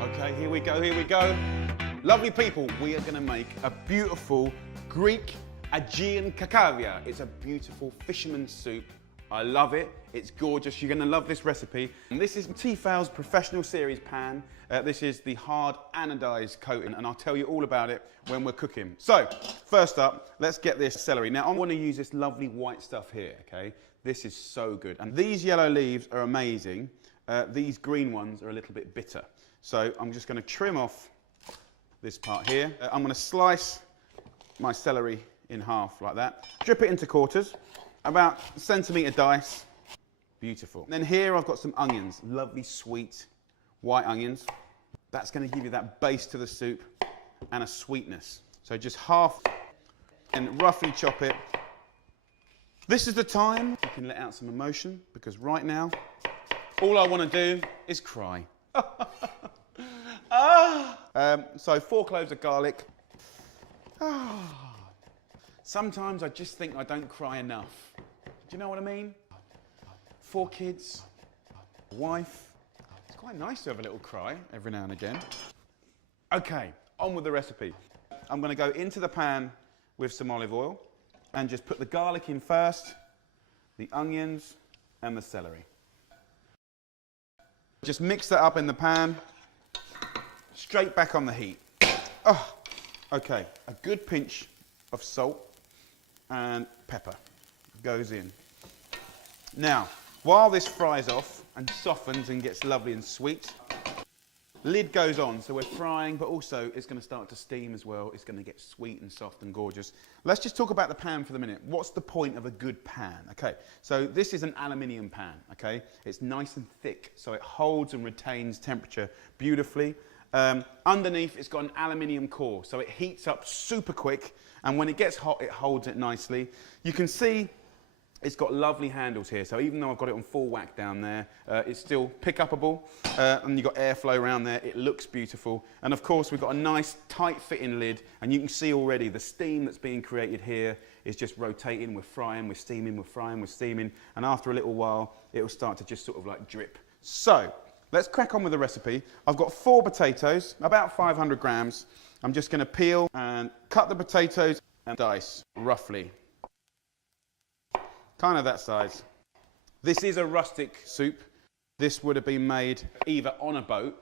Okay, here we go, here we go. Lovely people, we are gonna make a beautiful Greek Aegean Cacavia. It's a beautiful fisherman's soup. I love it, it's gorgeous. You're gonna love this recipe. And this is TEFAL's professional series pan. This is the hard anodized coating, and I'll tell you all about it when we're cooking. So, first up, let's get this celery. Now, I wanna use this lovely white stuff here, okay? This is so good. And these yellow leaves are amazing. These green ones are a little bit bitter. So I'm just going to trim off this part here. I'm going to slice my celery in half like that. Strip it into quarters, about a centimetre dice. Beautiful. And then here I've got some onions, lovely sweet white onions. That's going to give you that base to the soup and a sweetness. So just half and roughly chop it. This is the time you can let out some emotion, because right now all I want to do is cry. So 4 cloves of garlic. Sometimes I just think I don't cry enough. Do you know what I mean? 4 kids, wife. It's quite nice to have a little cry every now and again. Okay, on with the recipe. I'm going to go into the pan with some olive oil and just put the garlic in first, the onions and the celery. Just mix that up in the pan, straight back on the heat. Oh, okay, a good pinch of salt and pepper goes in. Now, while this fries off and softens and gets lovely and sweet, lid goes on, so we're frying, but also it's going to start to steam as well. It's going to get sweet and soft and gorgeous. Let's just talk about the pan for the minute. What's the point of a good pan? Okay, so this is an aluminium pan, okay? It's nice and thick, so it holds and retains temperature beautifully. Underneath, it's got an aluminium core, so it heats up super quick, and when it gets hot, it holds it nicely. You can see it's got lovely handles here, so even though I've got it on full whack down there, it's still pick-upable, and you've got airflow around there. It looks beautiful. And of course, we've got a nice, tight-fitting lid, and you can see already the steam that's being created here is just rotating. We're frying, we're steaming, we're frying, we're steaming, and after a little while, it will start to just sort of like drip. So, let's crack on with the recipe. I've got 4 potatoes, about 500 grams. I'm just going to peel and cut the potatoes and dice, roughly. Kind of that size. This is a rustic soup. This would have been made either on a boat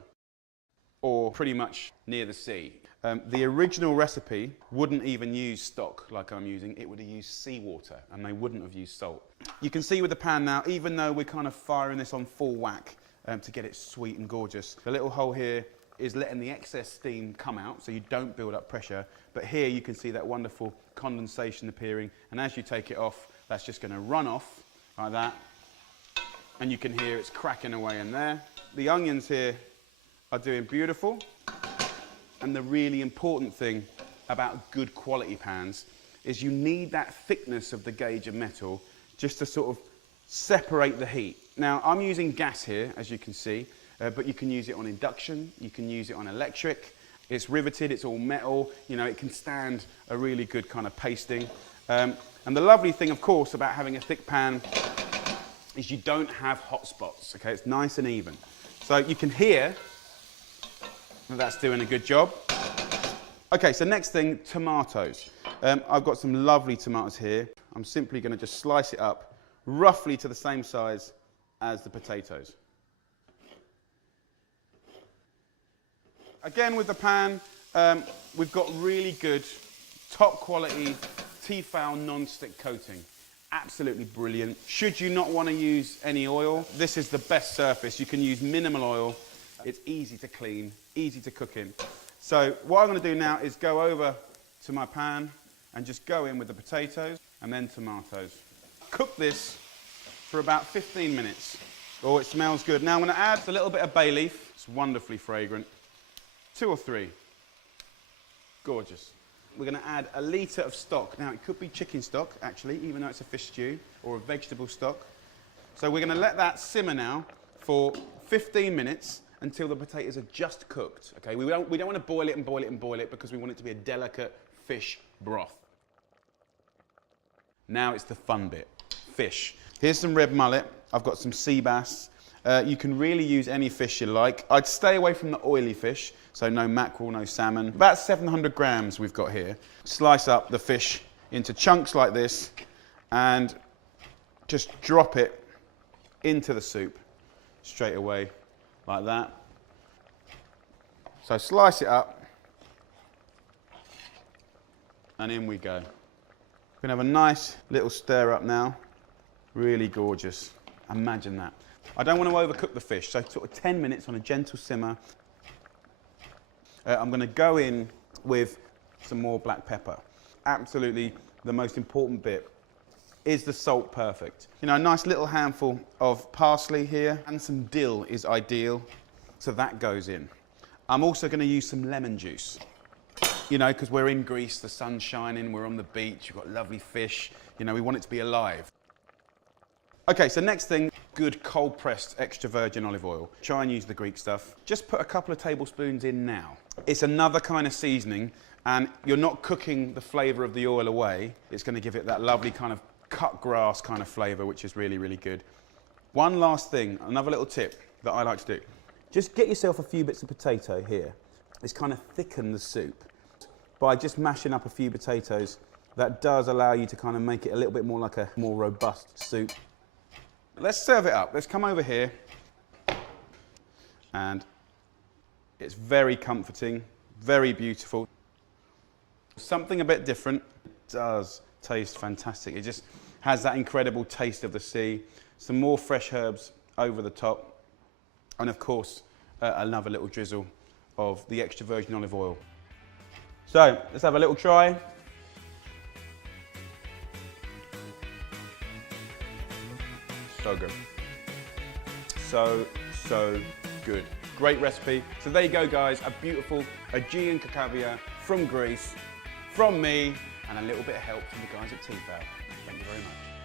or pretty much near the sea. The original recipe wouldn't even use stock like I'm using. It would have used seawater, and they wouldn't have used salt. You can see with the pan now, even though we're kind of firing this on full whack to get it sweet and gorgeous, the little hole here is letting the excess steam come out so you don't build up pressure. But here you can see that wonderful condensation appearing, and as you take it off, that's just going to run off like that, and you can hear it's cracking away in there. The onions here are doing beautiful, and the really important thing about good quality pans is you need that thickness of the gauge of metal just to sort of separate the heat. Now, I'm using gas here, as you can see, but you can use it on induction, you can use it on electric. It's riveted, it's all metal, you know, it can stand a really good kind of pasting. And the lovely thing, of course, about having a thick pan is you don't have hot spots, okay? It's nice and even. So you can hear that that's doing a good job. Okay, so next thing, tomatoes. I've got some lovely tomatoes here. I'm simply going to just slice it up roughly to the same size as the potatoes. Again, with the pan, we've got really good, top quality TEFAL non-stick coating. Absolutely brilliant. Should you not want to use any oil, this is the best surface. You can use minimal oil. It's easy to clean, easy to cook in. So what I'm going to do now is go over to my pan and just go in with the potatoes and then tomatoes. Cook this for about 15 minutes. Oh, it smells good. Now I'm going to add a little bit of bay leaf. It's wonderfully fragrant. 2 or 3. Gorgeous. We're going to add a litre of stock. Now, it could be chicken stock, actually, even though it's a fish stew, or a vegetable stock. So we're going to let that simmer now for 15 minutes until the potatoes are just cooked. Okay, we don't want to boil it and boil it and boil it because we want it to be a delicate fish broth. Now it's the fun bit, fish. Here's some red mullet. I've got some sea bass. You can really use any fish you like. I'd stay away from the oily fish, so no mackerel, no salmon. About 700 grams we've got here. Slice up the fish into chunks like this and just drop it into the soup straight away like that. So slice it up and in we go. We're going to have a nice little stir up now. Really gorgeous. Imagine that. I don't want to overcook the fish, so sort of 10 minutes on a gentle simmer. I'm going to go in with some more black pepper. Absolutely the most important bit. Is the salt perfect? You know, a nice little handful of parsley here and some dill is ideal, so that goes in. I'm also going to use some lemon juice. You know, because we're in Greece, the sun's shining, we're on the beach, we've got lovely fish. You know, we want it to be alive. Okay, so next thing, good cold pressed extra virgin olive oil. Try and use the Greek stuff. Just put a couple of tablespoons in now. It's another kind of seasoning, and you're not cooking the flavour of the oil away. It's going to give it that lovely kind of cut grass kind of flavour, which is really, really good. One last thing, another little tip that I like to do. Just get yourself a few bits of potato here. It's kind of thicken the soup. By just mashing up a few potatoes, that does allow you to kind of make it a little bit more like a more robust soup. Let's serve it up. Let's come over here. And it's very comforting, very beautiful. Something a bit different. It does taste fantastic. It just has that incredible taste of the sea. Some more fresh herbs over the top. And of course, another little drizzle of the extra virgin olive oil. So, let's have a little try. So good. So good. Great recipe. So there you go, guys. A beautiful Aegean Cacavia from Greece, from me, and a little bit of help from the guys at TEFAL. Thank you very much.